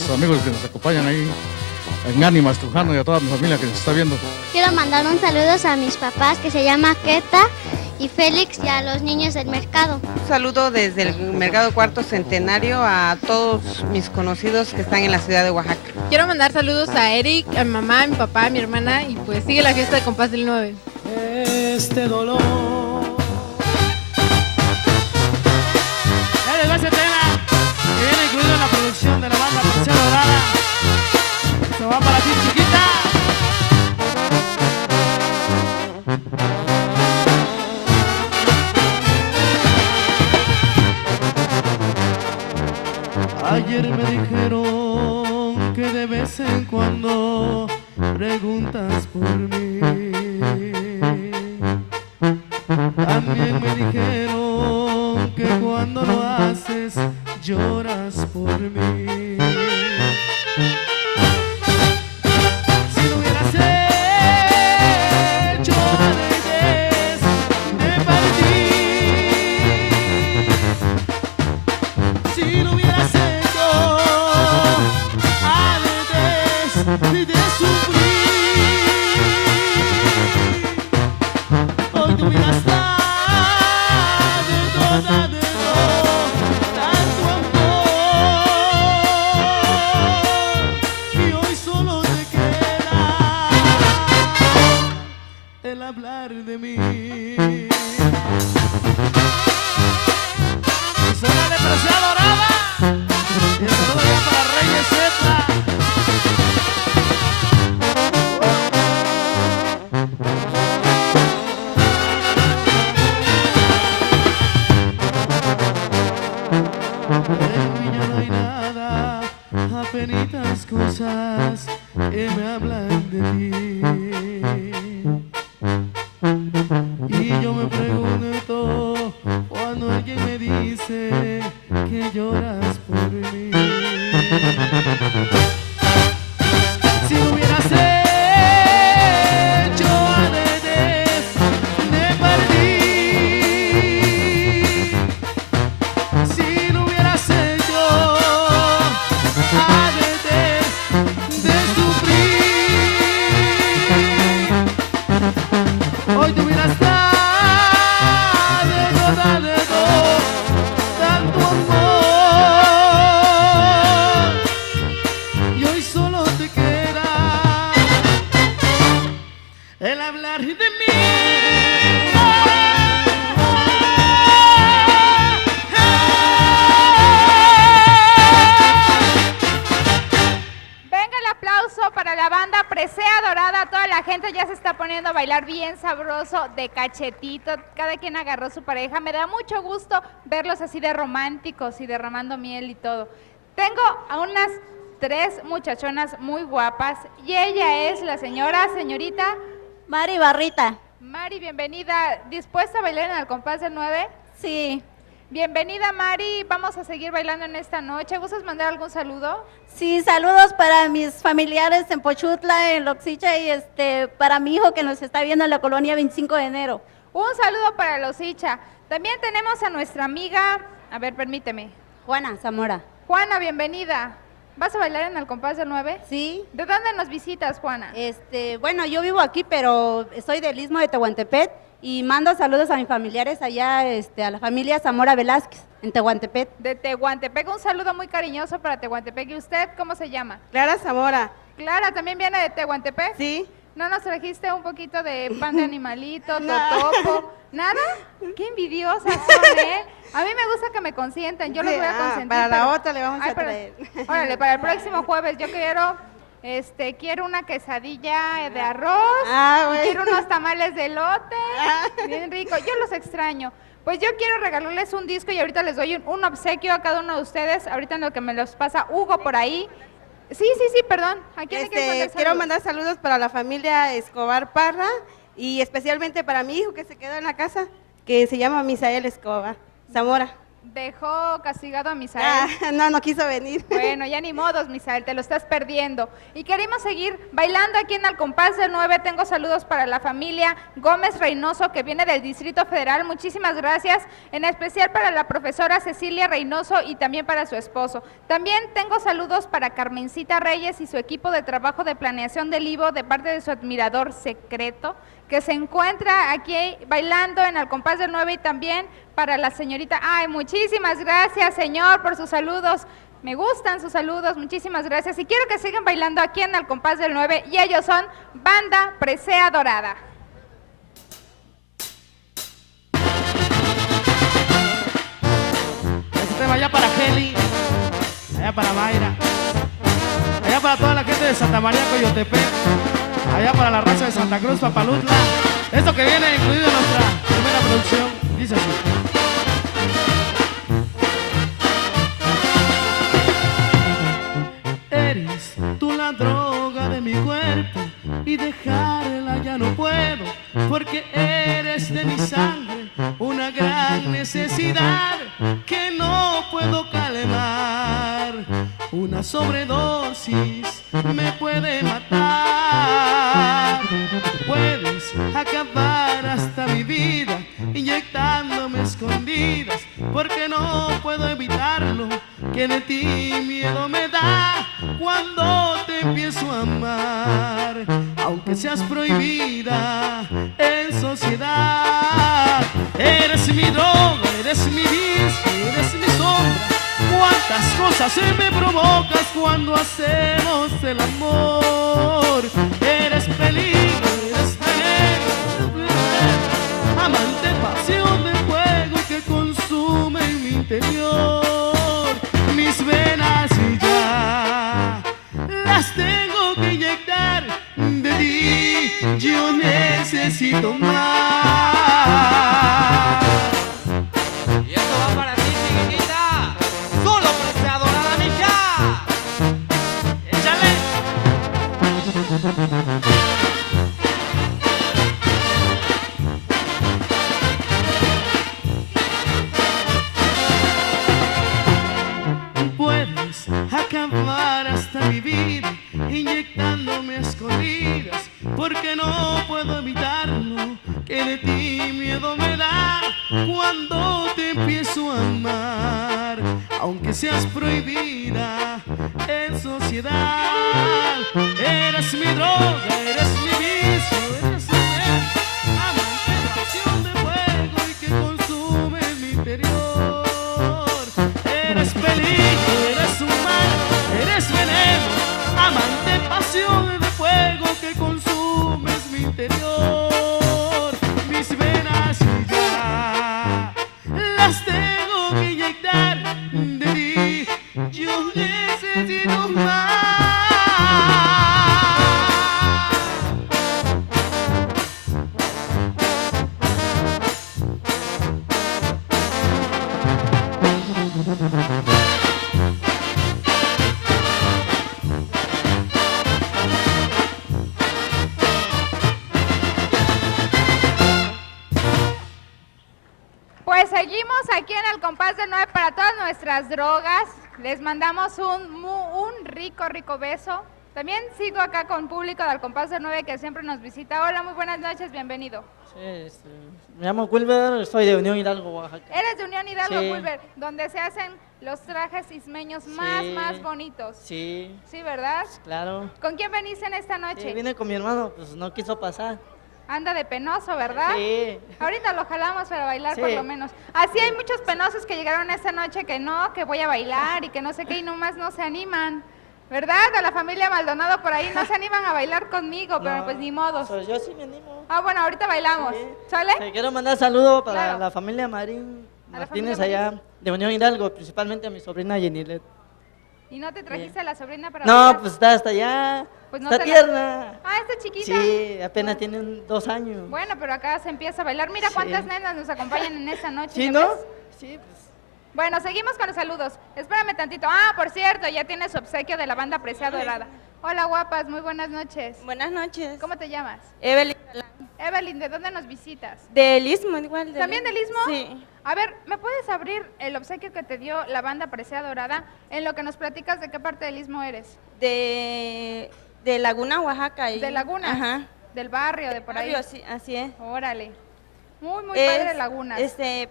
los amigos que nos acompañan ahí en Ánimas Trujano y a toda mi familia que nos está viendo. Quiero mandar un saludo a mis papás que se llama Keta y Félix y a los niños del mercado. Un saludo desde el Mercado Cuarto Centenario a todos mis conocidos que están en la ciudad de Oaxaca. Quiero mandar saludos a Eric, a mi mamá, a mi papá, a mi hermana y pues sigue la fiesta de Compás del 9. Este dolor. Ya llegó ese tema que viene incluido en la producción de la banda Presea Dorada. Se va para ti, chiquita. Ayer me dijeron que de vez en cuando preguntas por mí. También me dijeron que cuando lo haces lloras por mí. Si lo hubieras hecho antes de partir, si lo hubieras hecho antes de sufrir, hoy te hubieras dado tanto amor y hoy solo te queda el hablar de mí. Y suena de Presea Dorada y el saludo ya para Reyes Zetra. En mí ya no hay nada, apenitas cosas que me hablan de ti. Y yo me pregunto cuando alguien me dice que lloras por mí. Si lo hubieras hecho antes de partir, si lo hubieras hecho antes de sufrir, hoy te hubieras dado tanto amor y hoy solo te queda el hablar de mí. Venga el aplauso para la banda Presea Dorada. Toda la gente ya se está poniendo a bailar bien sabroso, de cachetito. Cada quien agarró su pareja. Me da mucho gusto verlos así de románticos y derramando miel y todo. Tengo a unas 3 muchachonas muy guapas y ella es la señorita Mari Barrita. Mari. Bienvenida. ¿Dispuesta a bailar en el compás del 9? Sí. Bienvenida, Mari. Vamos a seguir bailando en esta noche. ¿Gustas mandar algún saludo? Sí, saludos para mis familiares en Pochutla, en Loxicha y para mi hijo que nos está viendo en la colonia 25 de enero. Un saludo para los Icha. También tenemos a nuestra amiga, a ver, permíteme. Juana Zamora. Juana, bienvenida. ¿Vas a bailar en el compás del 9? Sí. ¿De dónde nos visitas, Juana? Bueno, yo vivo aquí, pero soy del Istmo de Tehuantepec y mando saludos a mis familiares allá, a la familia Zamora Velázquez, en Tehuantepec. De Tehuantepec, un saludo muy cariñoso para Tehuantepec. ¿Y usted cómo se llama? Clara Zamora. Clara, ¿también viene de Tehuantepec? Sí. ¿No nos trajiste un poquito de pan de animalito, totopo? ¿Nada? Qué envidiosas son, ¿eh? A mí me gusta que me consientan, yo los voy a consentir. Para la otra le vamos a traer. Órale, para el próximo jueves yo quiero una quesadilla de arroz, y quiero unos tamales de elote, bien rico, yo los extraño. Pues yo quiero regalarles un disco y ahorita les doy un obsequio a cada uno de ustedes, ahorita en lo que me los pasa Hugo por ahí. Sí, perdón. ¿A quién le quieres mandar saludos? Quiero mandar saludos para la familia Escobar Parra y especialmente para mi hijo que se quedó en la casa, que se llama Misael Escobar Zamora. Dejó castigado a Misael. No quiso venir. Bueno, ya ni modos, Misael, te lo estás perdiendo. Y queremos seguir bailando aquí en Al Compás del 9. Tengo saludos para la familia Gómez Reynoso, que viene del Distrito Federal. Muchísimas gracias, en especial para la profesora Cecilia Reynoso y también para su esposo. También tengo saludos para Carmencita Reyes y su equipo de trabajo de planeación del IVO de parte de su admirador secreto, que se encuentra aquí bailando en Al Compás del 9, y también para la señorita. Ay, muchísimas gracias, señor, por sus saludos. Me gustan sus saludos, muchísimas gracias. Y quiero que sigan bailando aquí en Al Compás del 9, y ellos son Banda Presea Dorada. Este tema allá para Kelly, allá para Mayra, allá para toda la gente de Santa María Coyotepec, allá para la raza de Santa Cruz, Papalutla. Esto que viene incluido en nuestra primera producción, dice así. Eres tú la droga de mi cuerpo y dejarla ya no puedo, porque eres de mi sangre una gran necesidad que no puedo calmar. Una sobredosis me puede matar. Puedes acabar hasta mi vida inyectándome escondidas, porque no puedo evitarlo, que de ti miedo me da cuando te empiezo a amar. Aunque seas prohibida en sociedad, eres mi droga, eres mi vicio, eres mi sombra. Cuántas cosas me provocas cuando hacemos el amor. Eres peligro, eres veneno, amante, pasión de fuego que consume en mi interior. Mis venas y ya las tengo que inyectar de ti. Yo necesito más. Y esto va para ti, chiquitita. Solo Presea Dorada, mija. Échale. Puedes acabar hasta mi vida inyectándome a escondidas, porque no puedo evitarlo, que de ti miedo me da cuando te empiezo a amar. Aunque seas prohibida en sociedad, eres mi droga, eres mi vicio, eres mi amante, pasión de fuego y que consume mi interior. Eres peligro, eres humano, eres veneno, amante, pasión de fuego que consumes mi interior. Mis venas y ya las tengo que inyectar de ti. Yo necesito más. Pues seguimos aquí en Al Compás del 9 para todas nuestras drogas. Les mandamos un rico, rico beso. También sigo acá con público de Al Compás del 9 que siempre nos visita. Hola, muy buenas noches, bienvenido. Sí, me llamo Wilber, soy de Unión Hidalgo, Oaxaca. Eres de Unión Hidalgo, Sí. Wilber, donde se hacen los trajes ismeños más bonitos. Sí, Sí, ¿verdad? claro. ¿Con quién veniste en esta noche? Sí, vine con mi hermano, pues no quiso pasar. Anda de penoso, ¿verdad? Sí. Ahorita lo jalamos para bailar Sí. por lo menos. Así hay muchos penosos que llegaron esta noche que no, que voy a bailar y que no sé qué y nomás no se animan. ¿Verdad? A la familia Maldonado por ahí no se animan a bailar conmigo, pero No, pues ni modos. Pues yo sí me animo. Ah, bueno, ahorita bailamos. Sí. ¿Sale? Te quiero mandar saludos para Claro. la familia Marín A la Martínez familia allá de Unión Hidalgo, principalmente a mi sobrina Yenilet. ¿Y no te trajiste a la sobrina para No, bailar? pues está hasta allá. Pues no está te la- tierna. Ah, está chiquita. Sí, apenas tiene 2 años. Bueno, pero acá se empieza a bailar. Mira Sí. cuántas nenas nos acompañan en esta noche. ¿Sí, ¿ya no? ves? Sí, pues. Bueno, seguimos con los saludos. Espérame tantito. Ah, por cierto, ya tiene su obsequio de la banda Presea Dorada. Hola, guapas, muy buenas noches. Buenas noches. ¿Cómo te llamas? Evelyn Galán. Evelyn, ¿de dónde nos visitas? Del Istmo, igual. ¿También del Istmo? Sí. A ver, ¿me puedes abrir el obsequio que te dio la banda Presea Dorada en lo que nos platicas de qué parte del Istmo eres? De Laguna, Oaxaca. ¿De Laguna? Ajá. ¿Del barrio, de por ahí? Sí, así es. Órale. Muy padre Lagunas.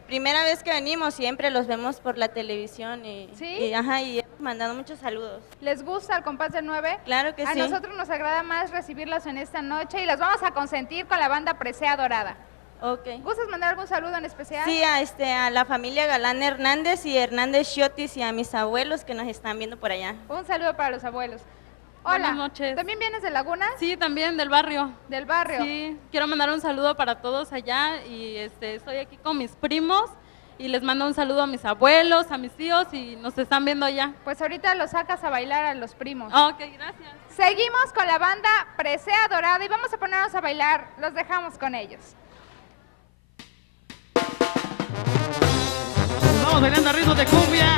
Primera vez que venimos, siempre los vemos por la televisión y, ¿Sí? y hemos mandado muchos saludos. ¿Les gusta el compás de 9? Claro que sí. A nosotros nos agrada más recibirlas en esta noche y las vamos a consentir con la banda Presea Dorada. Ok. ¿Gustas mandar algún saludo en especial? Sí, a la familia Galán Hernández y Hernández Chiotis y a mis abuelos que nos están viendo por allá. Un saludo para los abuelos. Hola. Buenas noches. ¿También vienes de Laguna? Sí, también del barrio. ¿Del barrio? Sí, quiero mandar un saludo para todos allá y estoy aquí con mis primos y les mando un saludo a mis abuelos, a mis tíos y nos están viendo allá. Pues ahorita los sacas a bailar a los primos. Ok, gracias. Seguimos con la banda Presea Dorada y vamos a ponernos a bailar. Los dejamos con ellos. Vamos bailando a ritmo de cumbia.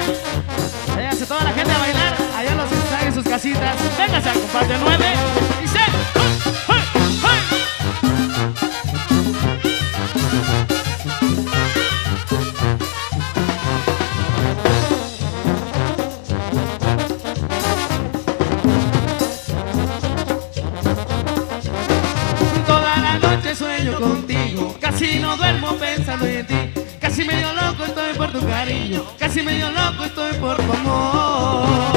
Váyase toda la gente a bailar. Allá los que están en sus casitas. Véngase al compás de 9. Y se. ¡Hey, Toda la noche sueño contigo. Casi no duermo pensando en ti. Casi medio loco estoy por tu cariño, casi medio loco estoy por tu amor.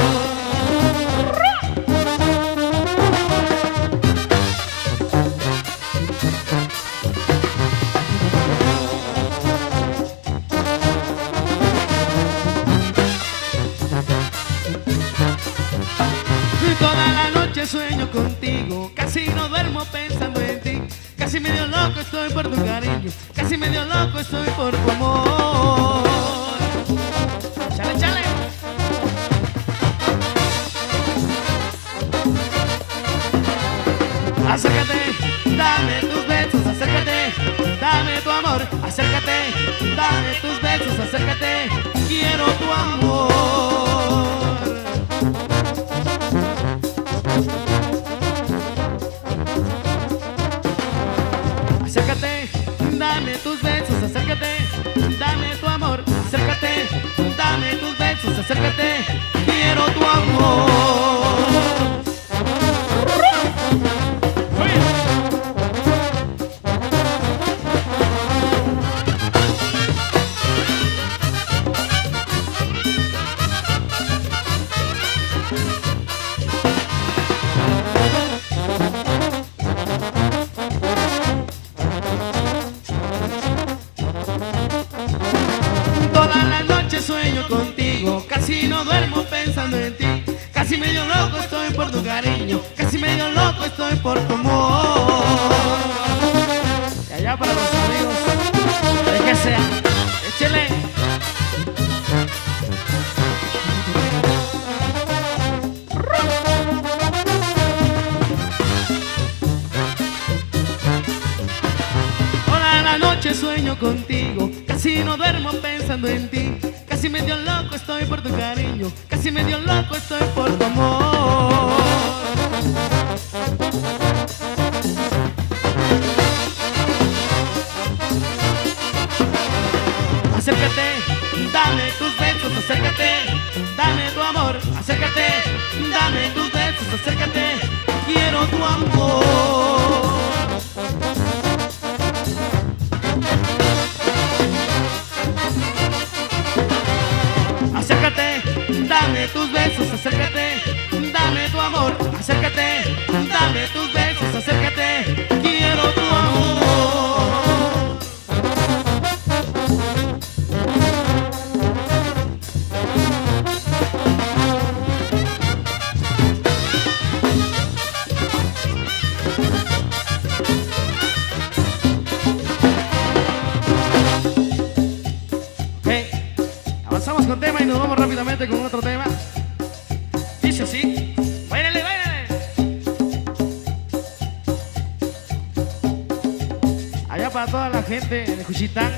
Toda la noche sueño contigo, casi no duermo pensando en ti. Casi medio loco estoy por tu cariño, casi medio loco estoy por tu amor. Chale, chale. Acércate, dame tus besos, acércate, dame tu amor, acércate, dame tus besos, acércate, quiero tu amor. Acércate, dame tus besos, acércate, dame tu amor, acércate, dame tus besos, acércate, quiero tu amor. Sueño contigo, casi no duermo pensando en ti. Casi medio loco estoy por tu cariño, casi medio loco estoy por tu amor. Y allá para los amigos, de que sea, échele. Toda la noche sueño contigo, casi no duermo pensando en ti. Casi medio loco estoy por tu cariño, casi medio loco estoy por tu amor. Acércate, dame tus besos, acércate, dame tu amor, acércate, dame tus besos, acércate, quiero tu amor. Acércate, dame tus besos, acércate, dame tu amor, acércate, dame tus besos, acércate, quiero tu amor. Avanzamos con tema y nos vamos rápidamente con otro tema. Dice así, báilale, báilale. Allá para toda la gente de Juchitán,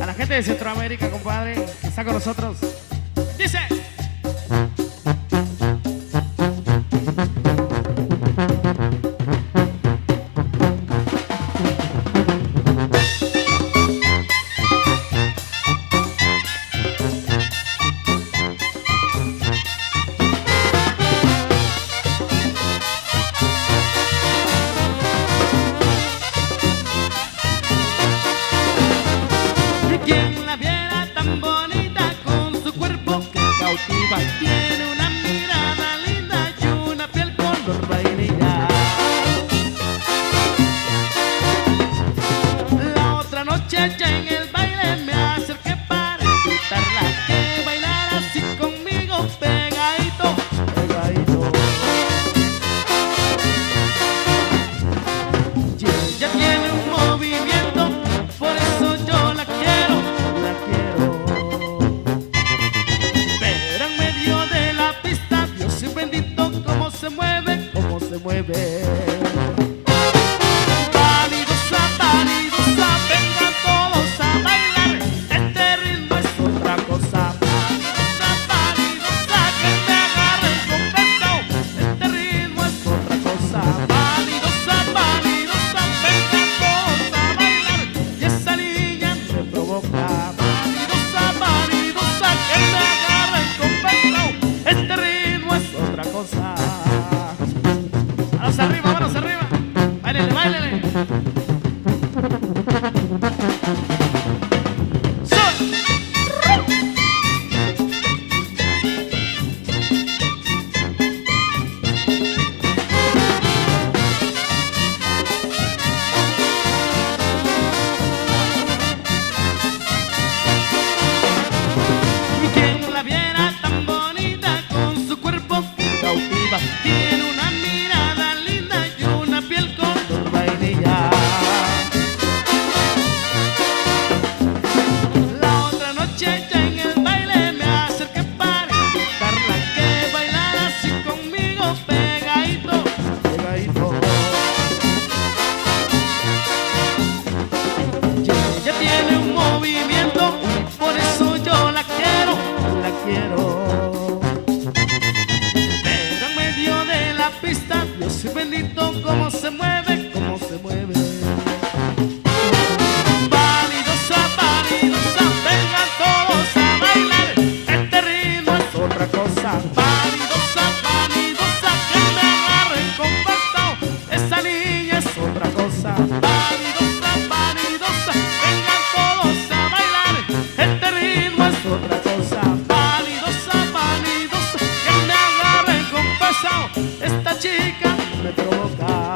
a la gente de Centroamérica, compadre, que está con nosotros. Dice. con vainilla. La otra noche ya en el baile me acerqué para invitarla que bailara así conmigo, pegadito, pegadito. Y ella tiene un movimiento, por eso yo la quiero, la quiero. Pero en medio de la pista, Dios es bendito, cómo se mueve, cómo se mueve. Vanidosa, vanidosa, vengan todos a bailar, este ritmo es otra cosa. Vanidosa, vanidosa, que me agarren con peso, este ritmo es otra cosa. Vanidosa, vanidosa, vengan todos a bailar, y esa niña me provoca. Vanidosa, vanidosa, que me agarren con peso, este ritmo es otra cosa. Manos arriba, báilele, báilele. Quien la viera tan bonita con su cuerpo que cautiva, tiene una mirada linda y una piel color vainilla. La otra noche ya en el baile me acerqué para invitarla que bailara así conmigo, pegadito, pegadito. Y ella tiene un movimiento, por eso yo la quiero, la quiero. Pero en medio de la pista, Dios es bendito, cómo se mueve, cómo se mueve. Vanidosa, vanidosa, vengan todos a bailar, este ritmo es otra cosa. Vanidosa, vanidosa, que me agarren con paso, esa niña es otra cosa. Vanidosa, vanidosa, vengan todos a bailar, este ritmo es otra cosa. Vanidosa, vanidosa, que me agarren con paso, esta chica me provoca.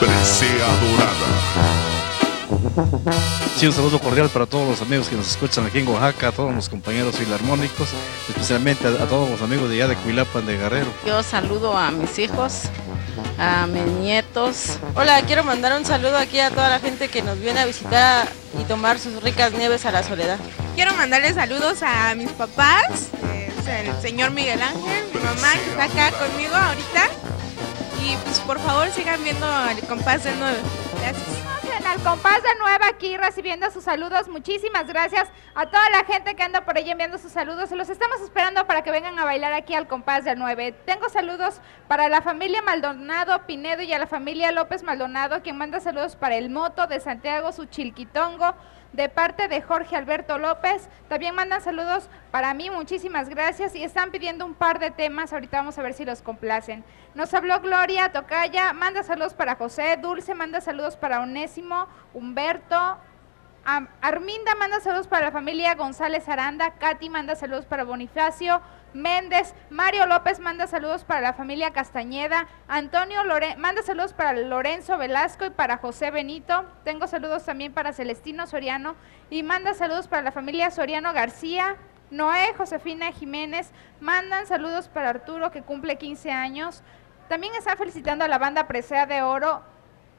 Presea Dorada. Sí, un saludo cordial para todos los amigos que nos escuchan aquí en Oaxaca, a todos los compañeros filarmónicos, especialmente a todos los amigos de allá de Cuilapan de Guerrero. Yo saludo a mis hijos, a mis nietos. Hola, quiero mandar un saludo aquí a toda la gente que nos viene a visitar y tomar sus ricas nieves a la Soledad. Quiero mandarle saludos a mis papás, el señor Miguel Ángel, mi mamá que está acá conmigo ahorita. Y pues por favor sigan viendo el Compás del 9. Gracias. En el Compás del 9 aquí recibiendo sus saludos. Muchísimas gracias a toda la gente que anda por ahí enviando sus saludos. Los estamos esperando para que vengan a bailar aquí al Compás del 9. Tengo saludos para la familia Maldonado Pinedo y a la familia López Maldonado, quien manda saludos para el Moto de Santiago Suchilquitongo, de parte de Jorge Alberto López. También mandan saludos para mí, muchísimas gracias, y están pidiendo un par de temas, ahorita vamos a ver si los complacen. Nos habló Gloria Tocaya, manda saludos para José, Dulce manda saludos para Onésimo, Humberto, Arminda manda saludos para la familia González Aranda, Katy manda saludos para Bonifacio Méndez, Mario López manda saludos para la familia Castañeda, Antonio manda saludos para Lorenzo Velasco y para José Benito. Tengo saludos también para Celestino Soriano y manda saludos para la familia Soriano García. Noé, Josefina Jiménez mandan saludos para Arturo, que cumple 15 años. También están felicitando a la banda Presea de Oro,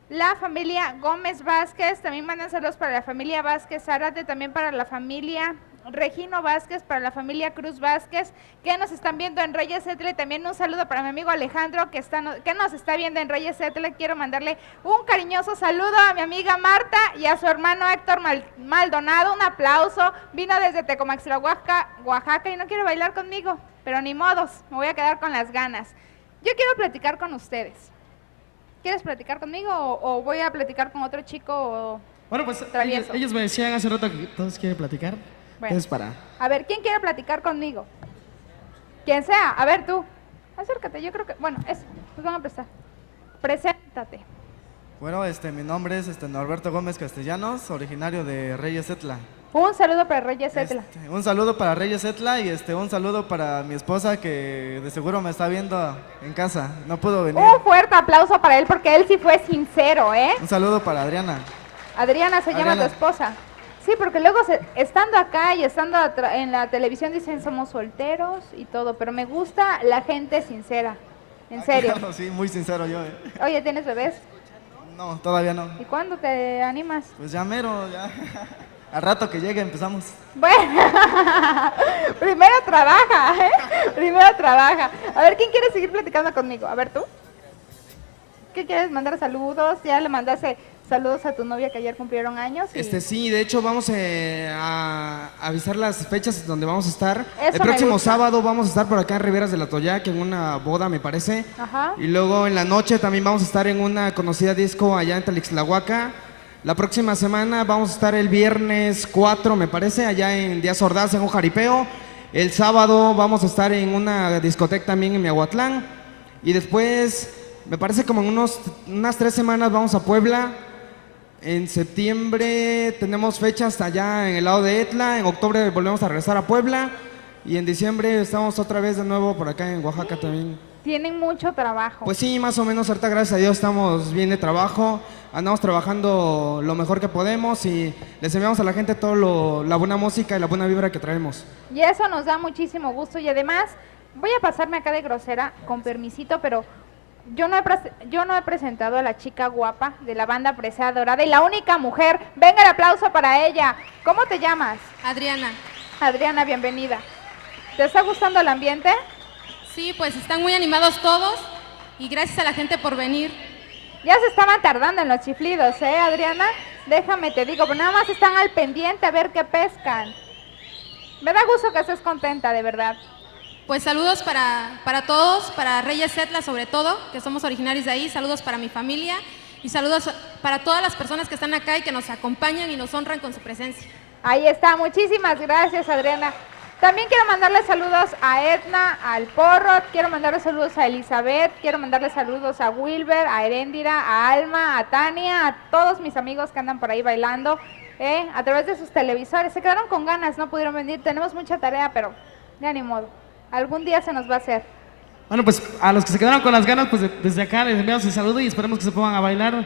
la familia Gómez Vázquez. También mandan saludos para la familia Vázquez Zárate, también para la familia Regino Vázquez, para la familia Cruz Vázquez, que nos están viendo en Reyes Etle. También un saludo para mi amigo Alejandro, que nos está viendo en Reyes Etle. Quiero mandarle un cariñoso saludo a mi amiga Marta y a su hermano Héctor Maldonado. Un aplauso. Vino desde Tecomaxtla, Oaxaca, y no quiere bailar conmigo, pero ni modos, me voy a quedar con las ganas. Yo quiero platicar con ustedes. ¿Quieres platicar conmigo o voy a platicar con otro chico? Bueno, pues travieso? ellos me decían hace rato que todos quieren platicar. Bueno, para... A ver, ¿quién quiere platicar conmigo? Quien sea, a ver tú. Acércate, yo creo que... Bueno, eso, nos van a prestar. Preséntate. Bueno, mi nombre es Norberto Gómez Castellanos, originario de Reyes Etla. Un saludo para Reyes Etla. Un saludo para Reyes Etla y un saludo para mi esposa que de seguro me está viendo en casa. No pudo venir. Un fuerte aplauso para él porque él sí fue sincero, ¿eh? Un saludo para Adriana. Adriana se llama tu esposa. Sí, porque luego estando acá y estando en la televisión dicen somos solteros y todo, pero me gusta la gente sincera. En serio. Claro, sí, muy sincero yo. Oye, ¿tienes bebés? No, todavía no. ¿Y cuándo te animas? Pues ya mero, ya. Al rato que llegue empezamos. Bueno, primero trabaja, ¿eh? Primero trabaja. A ver, ¿quién quiere seguir platicando conmigo? A ver, ¿tú? ¿Qué quieres? ¿Mandar saludos? ¿Ya le mandaste saludos a tu novia que ayer cumplieron años? Sí, de hecho vamos a avisar las fechas donde vamos a estar. Eso el próximo me gusta. sábado vamos a estar por acá en Riberas de la Toyac en una boda, me parece. Ajá. Y luego en la noche también vamos a estar en una conocida disco allá en Talixtlahuaca. La próxima semana vamos a estar el viernes 4, me parece, allá en Díaz Ordaz, en un jaripeo. El sábado vamos a estar en una discoteca también en Miahuatlán. Y después, me parece como en unas 3 semanas vamos a Puebla. En septiembre tenemos fechas allá en el lado de Etla. En octubre volvemos a regresar a Puebla. Y en diciembre estamos otra vez de nuevo por acá en Oaxaca también. Tienen mucho trabajo. Pues sí, más o menos, ahorita gracias a Dios estamos bien de trabajo, andamos trabajando lo mejor que podemos y les enviamos a la gente toda la buena música y la buena vibra que traemos. Y eso nos da muchísimo gusto y además voy a pasarme acá de grosera, con permisito, pero yo no he presentado a la chica guapa de la banda Presea Dorada y la única mujer. Venga el aplauso para ella. ¿Cómo te llamas? Adriana. Adriana, bienvenida. ¿Te está gustando el ambiente? Sí, pues están muy animados todos y gracias a la gente por venir. Ya se estaban tardando en los chiflidos, ¿eh, Adriana? Déjame te digo, pero nada más están al pendiente a ver qué pescan. Me da gusto que estés contenta, de verdad. Pues saludos para todos, para Reyes Etla sobre todo, que somos originarios de ahí. Saludos para mi familia y saludos para todas las personas que están acá y que nos acompañan y nos honran con su presencia. Ahí está, muchísimas gracias, Adriana. También quiero mandarle saludos a Edna, al Porro, quiero mandarle saludos a Elizabeth, quiero mandarle saludos a Wilber, a Heréndira, a Alma, a Tania, a todos mis amigos que andan por ahí bailando, a través de sus televisores. Se quedaron con ganas, no pudieron venir, tenemos mucha tarea, pero ya ni modo. Algún día se nos va a hacer. Bueno, pues a los que se quedaron con las ganas, pues desde acá les enviamos el saludo y esperemos que se pongan a bailar.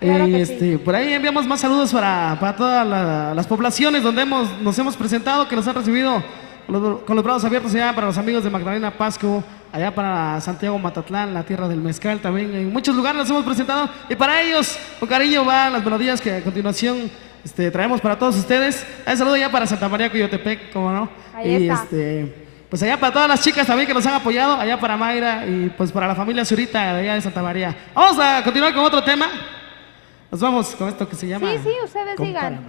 Claro que sí. Por ahí enviamos más saludos para todas las poblaciones donde nos hemos presentado, que nos han recibido con los brazos abiertos, allá para los amigos de Magdalena Pasco, allá para Santiago Matatlán, la tierra del mezcal, también en muchos lugares nos hemos presentado y para ellos con cariño van las melodías que a continuación traemos para todos ustedes. Un saludo ya para Santa María Coyotepec, como no. Ahí está. Pues allá para todas las chicas también que nos han apoyado, allá para Mayra y pues para la familia Zurita de allá de Santa María. Vamos a continuar con otro tema. Nos vamos con esto que se llama... Sí, ustedes digan.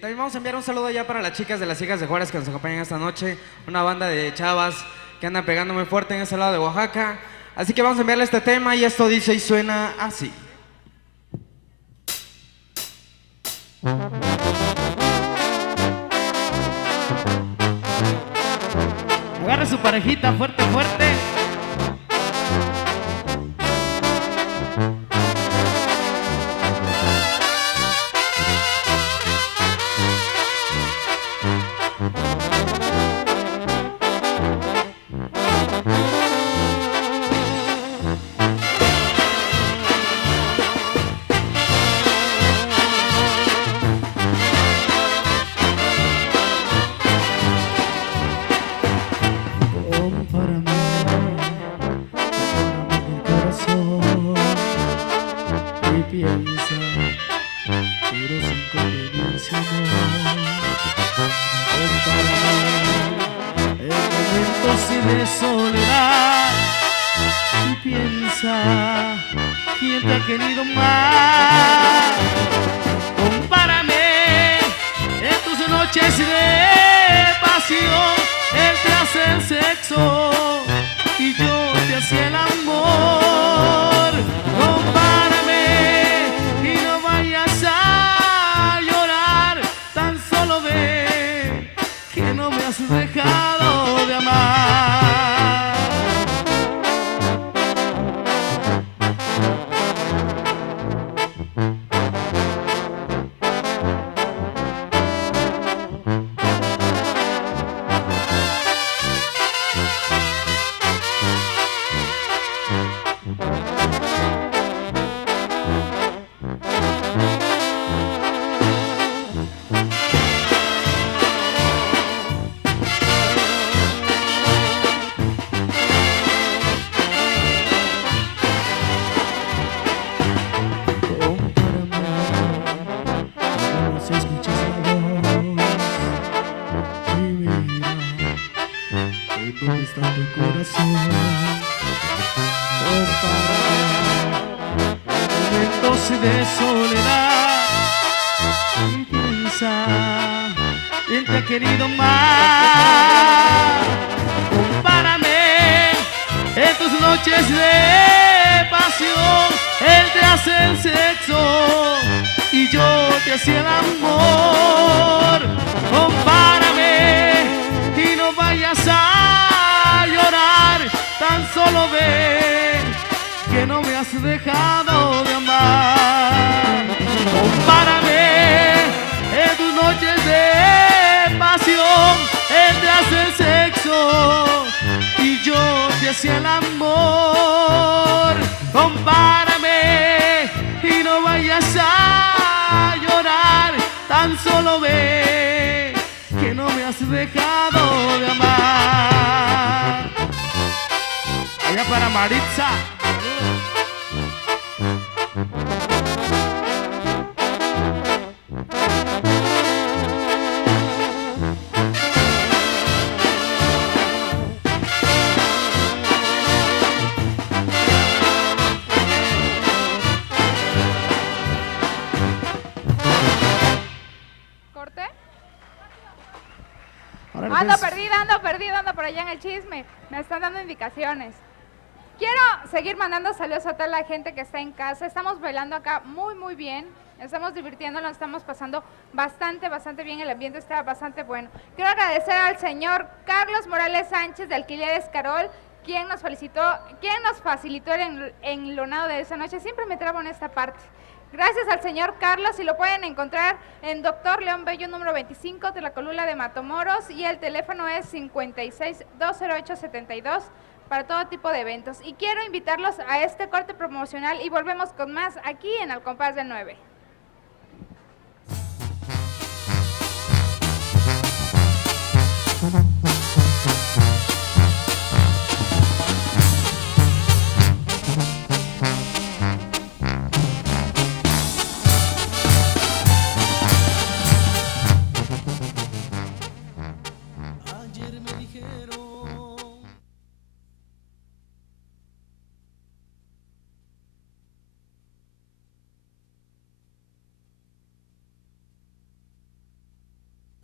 También vamos a enviar un saludo ya para las chicas de las Hijas de Juárez que nos acompañan esta noche. Una banda de chavas que andan pegando muy fuerte en ese lado de Oaxaca. Así que vamos a enviarle este tema y esto dice y suena así. Agarre su parejita fuerte, fuerte. De soledad y piensa quién te ha querido más. Compárame en tus noches de pasión, él te hace el sexo y yo te hacía el amor. Compárame y no vayas a llorar, tan solo ve que no me has dejado de amar. de soledad intensa, él te ha querido más. Compárame en tus noches de pasión, él te hace el sexo y yo te hacía el amor. Compárame y no vayas a llorar, tan solo ve que no me has dejado de amar. Compárame en tus noches de pasión, él te hace el sexo y yo te hacía el amor. Compárame y no vayas a llorar, tan solo ve que no me has dejado de amar. Allá para Maritza. ¿Corte? Órale, Ando pues. perdido, ando por allá en el chisme. Me están dando indicaciones. Quiero seguir mandando saludos a toda la gente que está en casa. Estamos bailando acá muy bien. Estamos divirtiéndonos, estamos pasando bastante bien. El ambiente está bastante bueno. Quiero agradecer al señor Carlos Morales Sánchez de Alquileres Carol, quien nos facilitó el enlonado de esa noche. Siempre me trabo en esta parte. Gracias al señor Carlos, y lo pueden encontrar en Doctor León Bello, número 25, de la Colula de Matamoros, y el teléfono es 56-208-72 para todo tipo de eventos. Y quiero invitarlos a este corte promocional y volvemos con más aquí en Al Compás del 9.